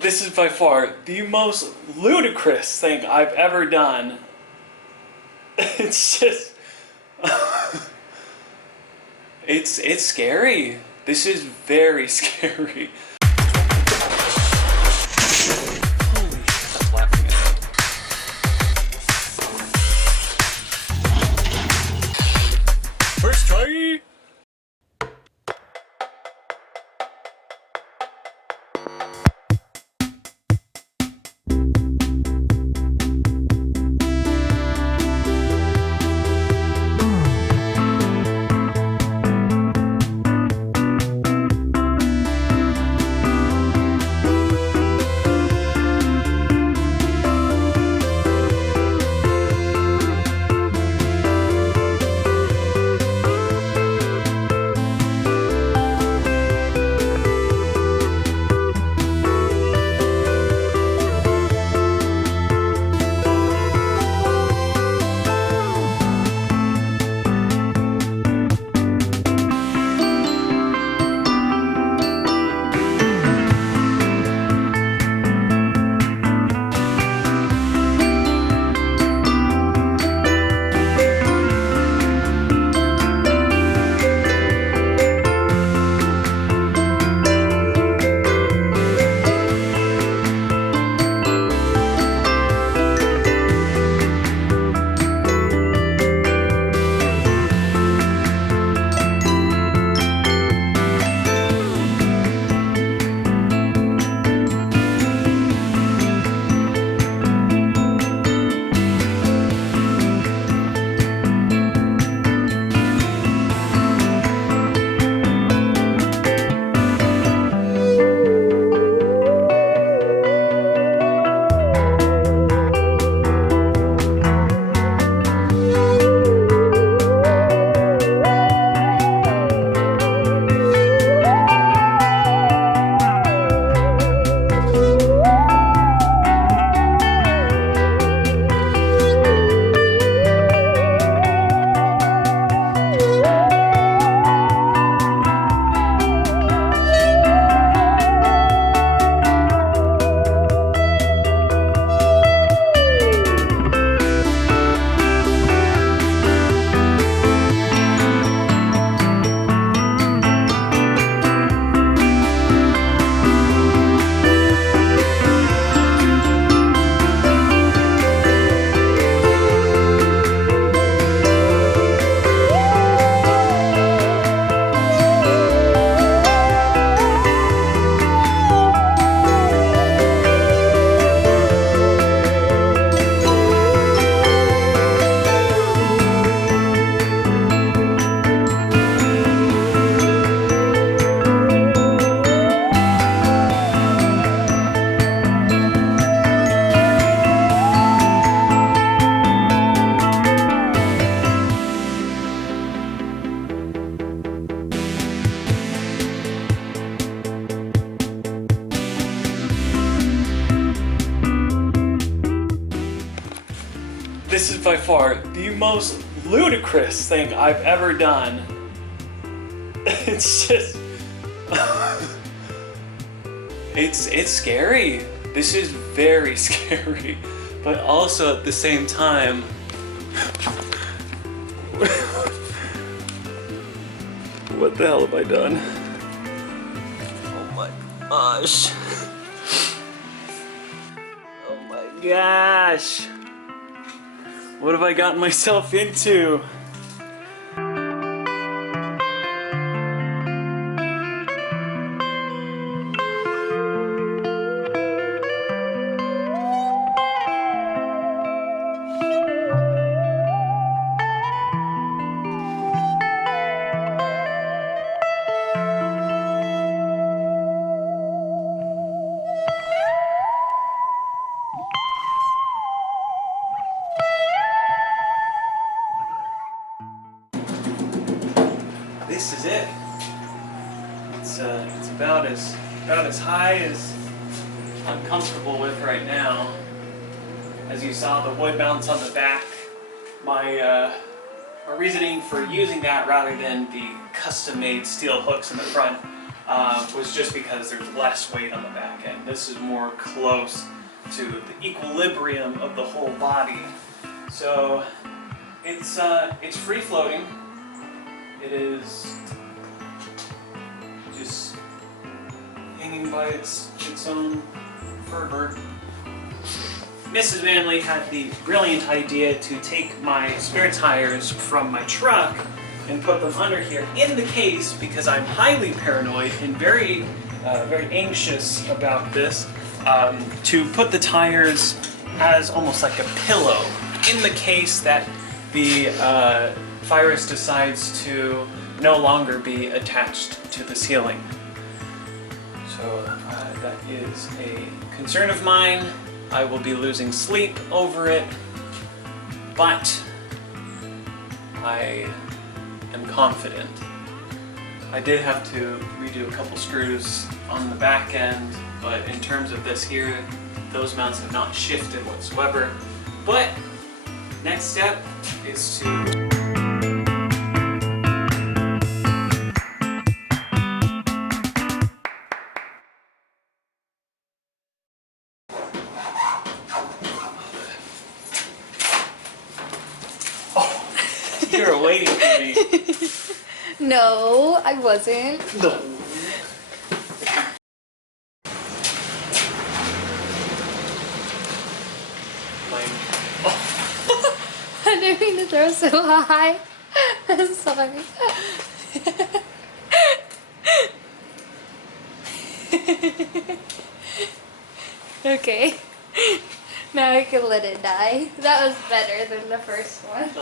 This is by far the most ludicrous thing I've ever done. It's just, it's scary. This is very scary. Holy shit, stop laughing at that. First try. This is by far the most ludicrous thing I've ever done. It's just, it's scary. This is very scary, but also at the same time, what the hell have I done? Oh my gosh. Oh my gosh. What have I gotten myself into? This is it. It's about as high as I'm comfortable with right now. As you saw, the wood mounts on the back. My reasoning for using that rather than the custom-made steel hooks in the front was just because there's less weight on the back end. This is more close to the equilibrium of the whole body. So it's free floating. It is just hanging by its own fervor. Mrs. Manley had the brilliant idea to take my spare tires from my truck and put them under here in the case, because I'm highly paranoid and very anxious about this, to put the tires as almost like a pillow in the case that the Firus decides to no longer be attached to the ceiling. So that is a concern of mine. I will be losing sleep over it, but I am confident. I did have to redo a couple screws on the back end, but in terms of this here, those mounts have not shifted whatsoever. But next step is to you were waiting for me. No, I wasn't. No. I didn't mean to throw so high. I'm sorry. Okay. Now I can let it die. That was better than the first one.